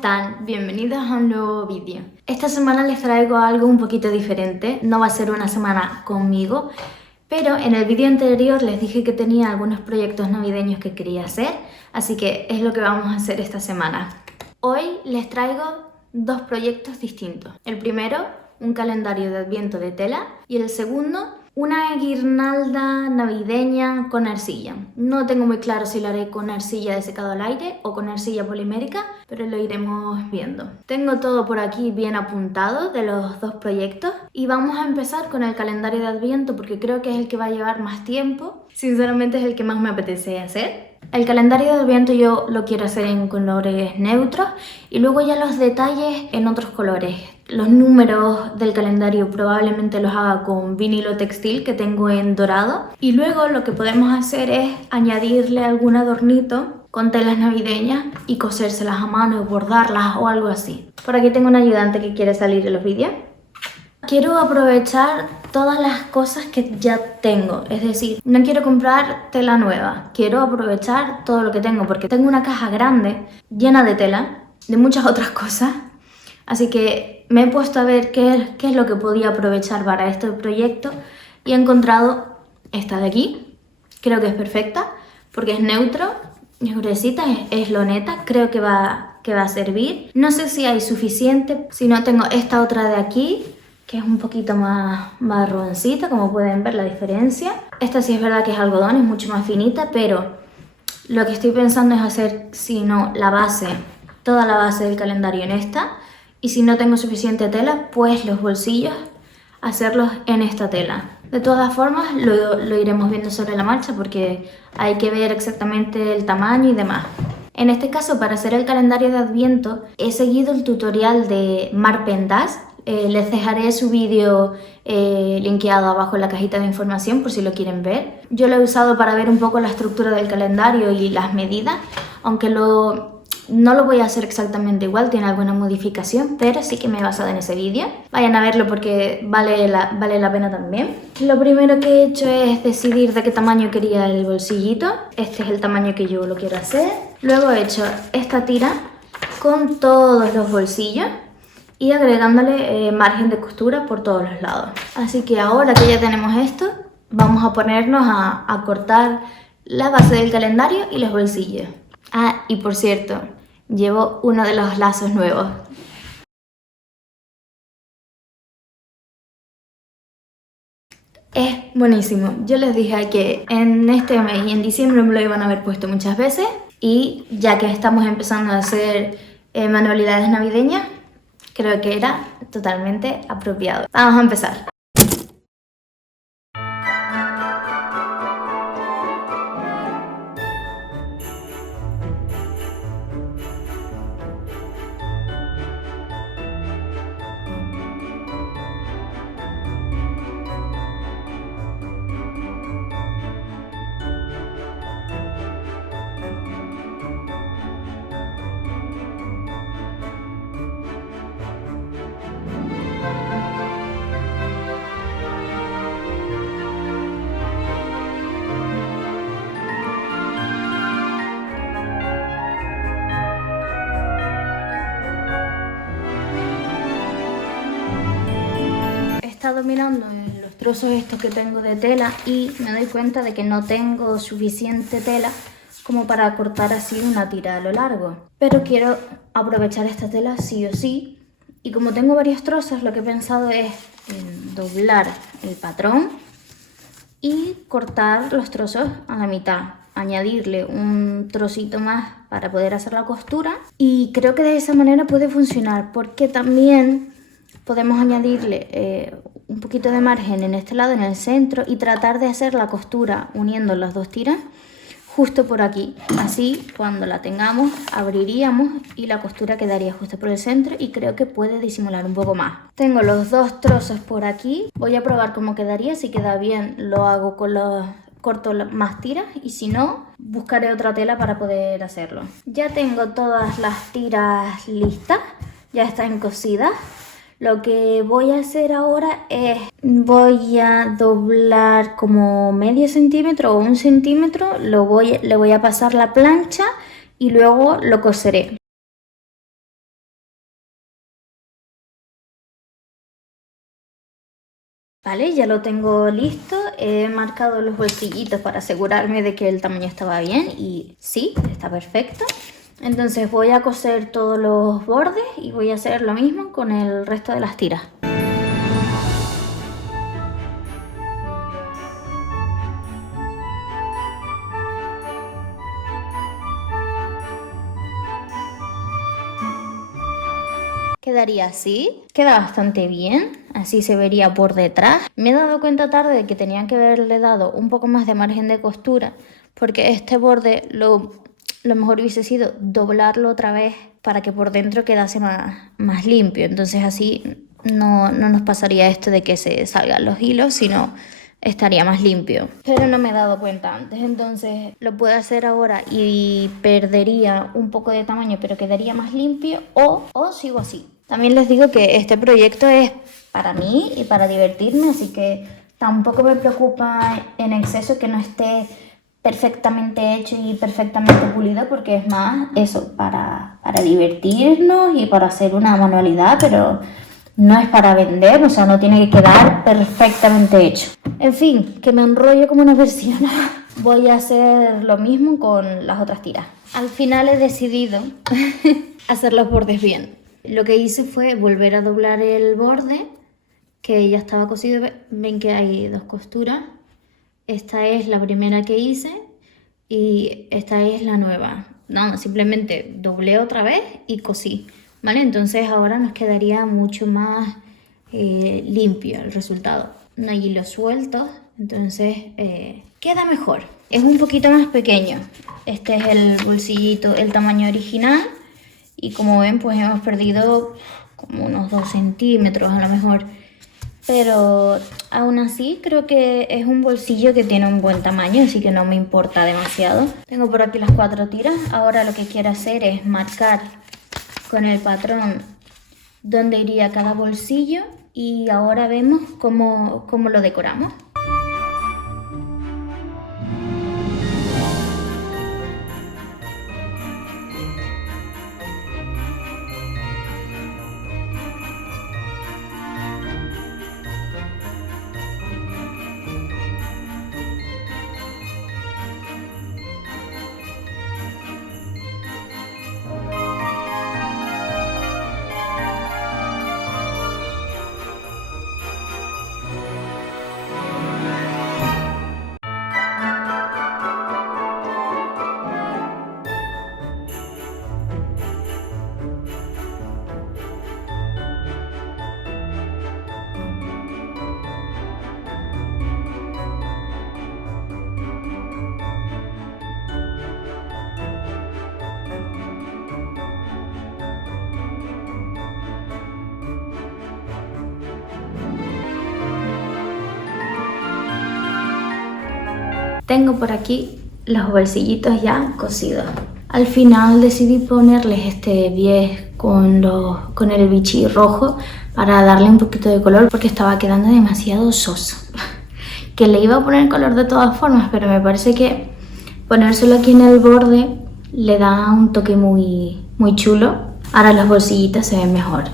están? Bienvenidos a un nuevo vídeo. Esta semana les traigo algo un poquito diferente, no va a ser una semana conmigo, pero en el vídeo anterior les dije que tenía algunos proyectos navideños que quería hacer, así que es lo que vamos a hacer esta semana. Hoy les traigo dos proyectos distintos. El primero, un calendario de adviento de tela, y el segundo, una guirnalda navideña con arcilla. No tengo muy claro si lo haré con arcilla de secado al aire o con arcilla polimérica, pero lo iremos viendo. Tengo todo por aquí bien apuntado de los dos proyectos y vamos a empezar con el calendario de adviento porque creo que es el que va a llevar más tiempo. Sinceramente es el que más me apetece hacer. El calendario de adviento yo lo quiero hacer en colores neutros y luego ya los detalles en otros colores. Los números del calendario probablemente los haga con vinilo textil que tengo en dorado. Y luego lo que podemos hacer es añadirle algún adornito con telas navideñas y cosérselas a mano, bordarlas o algo así. Por aquí tengo un ayudante que quiere salir en los vídeos. Quiero aprovechar todas las cosas que ya tengo, es decir, no quiero comprar tela nueva, quiero aprovechar todo lo que tengo porque tengo una caja grande llena de tela, de muchas otras cosas, así que me he puesto a ver qué es lo que podía aprovechar para este proyecto y he encontrado esta de aquí, creo que es perfecta porque es neutro, es gruesita, es loneta, creo que va a servir. No sé si hay suficiente, si no tengo esta otra de aquí, que es un poquito más marroncita, como pueden ver la diferencia. Esta sí es verdad que es algodón, es mucho más finita, pero lo que estoy pensando es hacer, si no, la base, toda la base del calendario en esta, y si no tengo suficiente tela, pues los bolsillos, hacerlos en esta tela. De todas formas, lo iremos viendo sobre la marcha porque hay que ver exactamente el tamaño y demás. En este caso, para hacer el calendario de adviento, he seguido el tutorial de Mar Pendas. Les dejaré su vídeo linkeado abajo en la cajita de información por si lo quieren ver. Yo lo he usado para ver un poco la estructura del calendario y las medidas, aunque no lo voy a hacer exactamente igual, tiene alguna modificación, pero sí que me he basado en ese vídeo. Vayan a verlo porque vale la pena también. Lo primero que he hecho es decidir de qué tamaño quería el bolsillito. Este es el tamaño que yo lo quiero hacer. Luego he hecho esta tira con todos los bolsillos y agregándole margen de costura por todos los lados. Así que ahora que ya tenemos esto, vamos a ponernos a cortar la base del calendario y los bolsillos. Ah, y por cierto, llevo uno de los lazos nuevos. Es buenísimo. Yo les dije que en este mes y en diciembre me lo iban a haber puesto muchas veces y ya que estamos empezando a hacer manualidades navideñas, creo que era totalmente apropiado. Vamos a empezar. He estado mirando en los trozos estos que tengo de tela y me doy cuenta de que no tengo suficiente tela como para cortar así una tira a lo largo. Pero quiero aprovechar esta tela sí o sí y como tengo varios trozos lo que he pensado es doblar el patrón y cortar los trozos a la mitad, añadirle un trocito más para poder hacer la costura y creo que de esa manera puede funcionar porque también podemos añadirle un poquito de margen en este lado, en el centro, y tratar de hacer la costura uniendo las dos tiras justo por aquí. Así, cuando la tengamos, abriríamos y la costura quedaría justo por el centro y creo que puede disimular un poco más. Tengo los dos trozos por aquí. Voy a probar cómo quedaría. Si queda bien, lo hago con los... corto más tiras y si no, buscaré otra tela para poder hacerlo. Ya tengo todas las tiras listas. Ya están cosidas. Lo que voy a hacer ahora es, voy a doblar como medio centímetro o 1 centímetro, le voy a pasar la plancha y luego lo coseré. Vale, ya lo tengo listo. He marcado los bolsillitos para asegurarme de que el tamaño estaba bien y sí, está perfecto. Entonces voy a coser todos los bordes y voy a hacer lo mismo con el resto de las tiras. Quedaría así, queda bastante bien, así se vería por detrás. Me he dado cuenta tarde de que tenía que haberle dado un poco más de margen de costura, porque este borde lo mejor hubiese sido doblarlo otra vez para que por dentro quedase más limpio. Entonces así no nos pasaría esto de que se salgan los hilos, sino estaría más limpio. Pero no me he dado cuenta antes, entonces lo puedo hacer ahora y perdería un poco de tamaño, pero quedaría más limpio, o sigo así. También les digo que este proyecto es para mí y para divertirme, así que tampoco me preocupa en exceso que no esté perfectamente hecho y perfectamente pulido, porque es más eso, para divertirnos y para hacer una manualidad, pero no es para vender, o sea, no tiene que quedar perfectamente hecho. En fin, que me enrollo como una persiana. Voy a hacer lo mismo con las otras tiras. Al final he decidido hacer los bordes bien. Lo que hice fue volver a doblar el borde, que ya estaba cosido. Ven que hay dos costuras. Esta es la primera que hice y esta es la nueva. No, simplemente doblé otra vez y cosí. ¿Vale? Entonces ahora nos quedaría mucho más limpio el resultado. No hay hilos sueltos, entonces queda mejor. Es un poquito más pequeño. Este es el bolsillito, el tamaño original. Y como ven, pues hemos perdido como unos 2 centímetros a lo mejor. Pero aún así creo que es un bolsillo que tiene un buen tamaño, así que no me importa demasiado. Tengo por aquí las 4 tiras. Ahora lo que quiero hacer es marcar con el patrón dónde iría cada bolsillo y ahora vemos cómo lo decoramos. Tengo por aquí los bolsillitos ya cosidos. Al final decidí ponerles este bies con el bichi rojo para darle un poquito de color porque estaba quedando demasiado soso. Que le iba a poner color de todas formas, pero me parece que ponérselo aquí en el borde le da un toque muy chulo. Ahora los bolsillitos se ven mejor.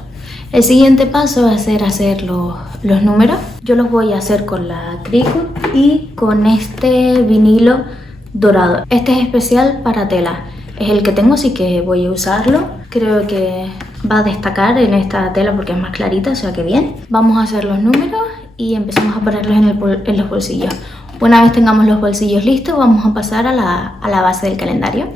El siguiente paso va a ser hacer los números. Yo los voy a hacer con la Cricut y con este vinilo dorado. Este es especial para tela. Es el que tengo, así que voy a usarlo. Creo que va a destacar en esta tela porque es más clarita, o sea que bien. Vamos a hacer los números y empezamos a ponerlos en los bolsillos. Una vez tengamos los bolsillos listos, vamos a pasar a la base del calendario.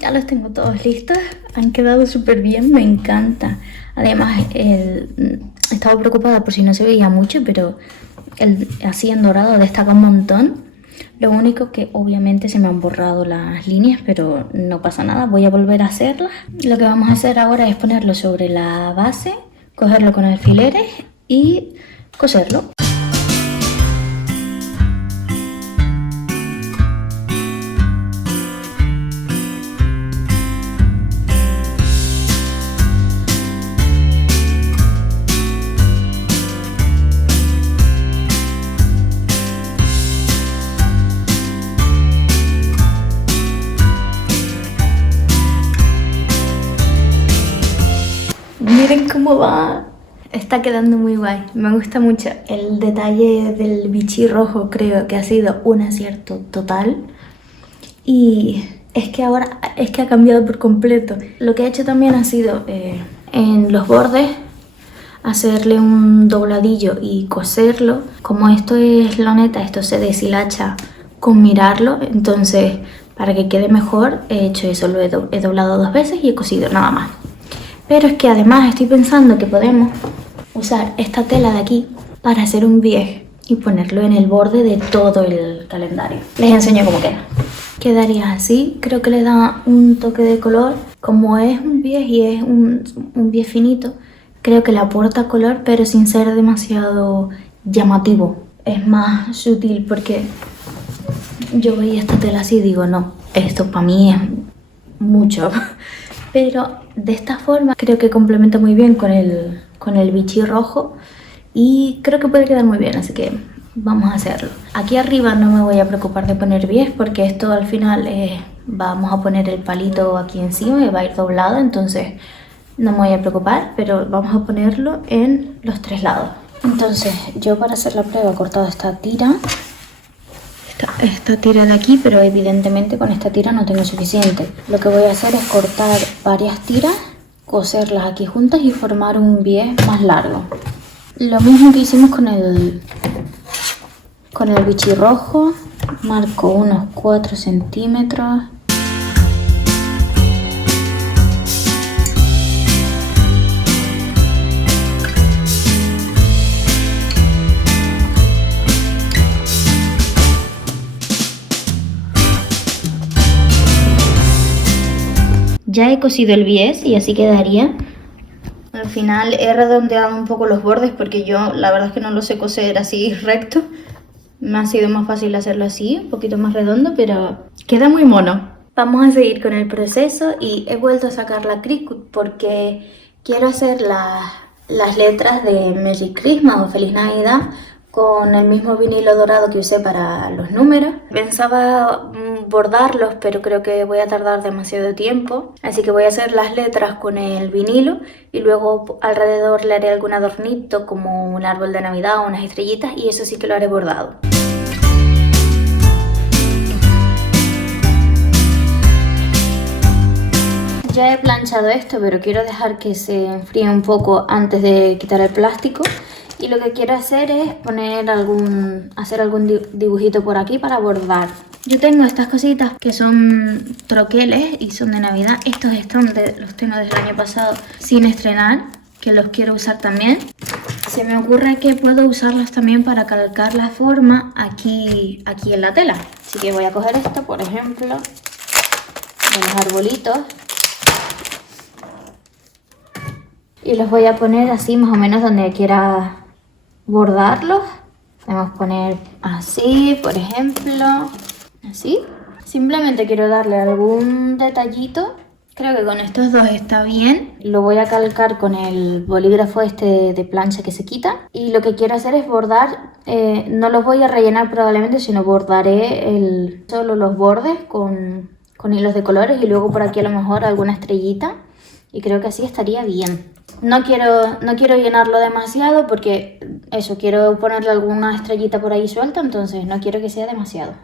Ya los tengo todos listos, han quedado súper bien, me encanta. Además, estaba preocupada por si no se veía mucho, pero el así en dorado destaca un montón. Lo único que obviamente se me han borrado las líneas, pero no pasa nada, voy a volver a hacerlas. Lo que vamos a hacer ahora es ponerlo sobre la base, cogerlo con alfileres y coserlo. Miren cómo va. Está quedando muy guay. Me gusta mucho el detalle del bichí rojo. Creo que ha sido un acierto total. Y es que ahora ha cambiado por completo. Lo que he hecho también ha sido en los bordes hacerle un dobladillo y coserlo. Como esto es loneta, esto se deshilacha con mirarlo. Entonces, para que quede mejor, he hecho eso. Lo he doblado 2 veces y he cosido nada más. Pero es que además estoy pensando que podemos usar esta tela de aquí para hacer un bies y ponerlo en el borde de todo el calendario. Les enseño cómo queda. Quedaría así, creo que le da un toque de color. Como es un bies y es un bies finito, creo que le aporta color, pero sin ser demasiado llamativo. Es más sutil porque yo veía esta tela así y digo, no, esto para mí es mucho. Pero de esta forma creo que complementa muy bien con el bichí rojo y creo que puede quedar muy bien, así que vamos a hacerlo. Aquí arriba no me voy a preocupar de poner bies porque esto al final vamos a poner el palito aquí encima y va a ir doblado, entonces no me voy a preocupar, pero vamos a ponerlo en los 3 lados. Entonces yo para hacer la prueba he cortado esta tira. Esta tira de aquí, pero evidentemente con esta tira no tengo suficiente. Lo que voy a hacer es cortar varias tiras, coserlas aquí juntas y formar un bies más largo. Lo mismo que hicimos con el bichí rojo. Marco unos 4 centímetros. Ya he cosido el bies y así quedaría. Al final he redondeado un poco los bordes porque yo la verdad es que no lo sé coser así recto. Me ha sido más fácil hacerlo así, un poquito más redondo, pero queda muy mono. Vamos a seguir con el proceso y he vuelto a sacar la Cricut porque quiero hacer las letras de Merry Christmas o Feliz Navidad con el mismo vinilo dorado que usé para los números. Pensaba bordarlos, pero creo que voy a tardar demasiado tiempo, así que voy a hacer las letras con el vinilo y luego alrededor le haré algún adornito como un árbol de Navidad o unas estrellitas y eso sí que lo haré bordado. Ya he planchado esto, pero quiero dejar que se enfríe un poco antes de quitar el plástico. Y lo que quiero hacer es hacer algún dibujito por aquí para bordar. Yo tengo estas cositas que son troqueles y son de Navidad. Estos los tengo desde el año pasado sin estrenar, que los quiero usar también. Se me ocurre que puedo usarlos también para calcar la forma aquí en la tela. Así que voy a coger esto, por ejemplo, de los arbolitos. Y los voy a poner así más o menos donde quiera bordarlos. Podemos poner así, por ejemplo, así. Simplemente quiero darle algún detallito. Creo que con estos dos está bien. Lo voy a calcar con el bolígrafo este de plancha que se quita. Y lo que quiero hacer es bordar, no los voy a rellenar probablemente, sino bordaré solo los bordes con hilos de colores y luego por aquí a lo mejor alguna estrellita. Y creo que así estaría bien. No quiero llenarlo demasiado porque eso, quiero ponerle alguna estrellita por ahí suelta, entonces no quiero que sea demasiado.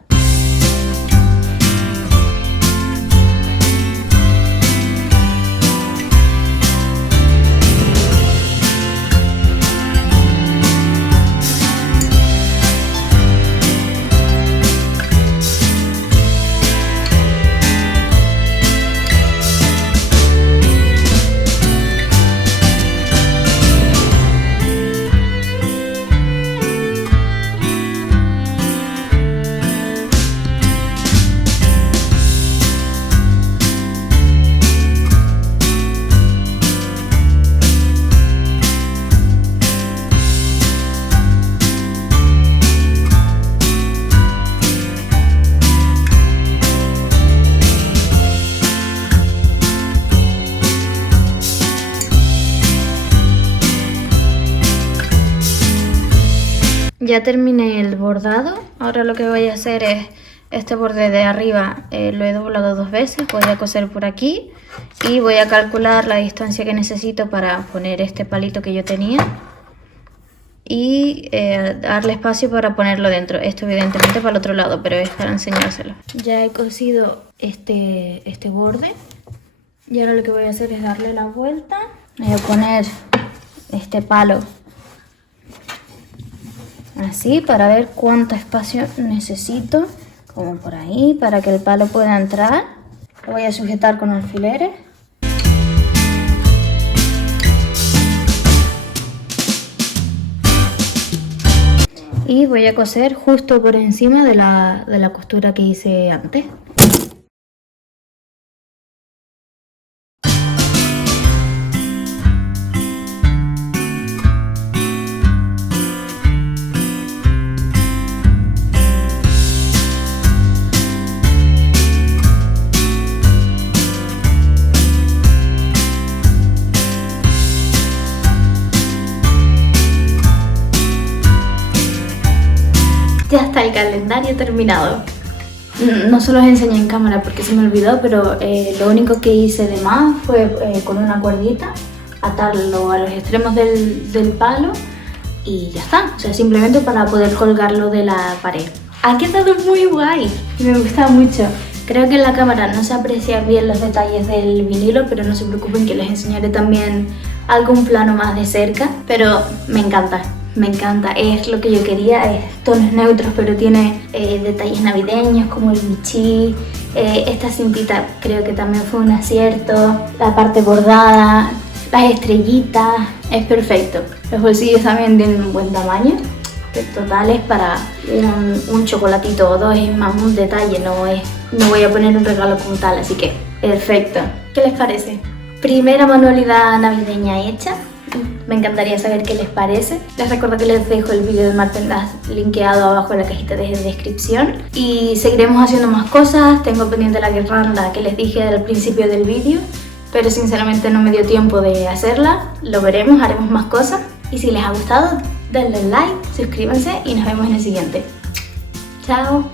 Ya terminé el bordado, ahora lo que voy a hacer es este borde de arriba, lo he doblado 2 veces, voy a coser por aquí y voy a calcular la distancia que necesito para poner este palito que yo tenía y darle espacio para ponerlo dentro. Esto evidentemente para el otro lado, pero es para enseñárselo. Ya he cosido este borde y ahora lo que voy a hacer es darle la vuelta. Voy a poner este palo así para ver cuánto espacio necesito, como por ahí, para que el palo pueda entrar. Lo voy a sujetar con alfileres. Y voy a coser justo por encima de la costura que hice antes. Ya está el calendario terminado. No se los enseñé en cámara porque se me olvidó, pero lo único que hice de más fue con una cuerdita atarlo a los extremos del palo y ya está. O sea, simplemente para poder colgarlo de la pared. Ha quedado muy guay y me gusta mucho. Creo que en la cámara no se aprecian bien los detalles del vinilo, pero no se preocupen que les enseñaré también algún plano más de cerca. Pero me encanta. Me encanta, es lo que yo quería, es tonos neutros pero tiene detalles navideños como el bichí, esta cintita creo que también fue un acierto, la parte bordada, las estrellitas, es perfecto. Los bolsillos también tienen un buen tamaño, total es para un chocolatito o dos, es más un detalle, no voy a poner un regalo como tal, así que perfecto. ¿Qué les parece? Primera manualidad navideña hecha. Me encantaría saber qué les parece. Les recuerdo que les dejo el vídeo de Martendas linkeado abajo en la cajita de descripción. Y seguiremos haciendo más cosas. Tengo pendiente la guirnalda que les dije al principio del vídeo, pero sinceramente no me dio tiempo de hacerla. Lo veremos, haremos más cosas. Y si les ha gustado, denle like, suscríbanse y nos vemos en el siguiente. ¡Chao!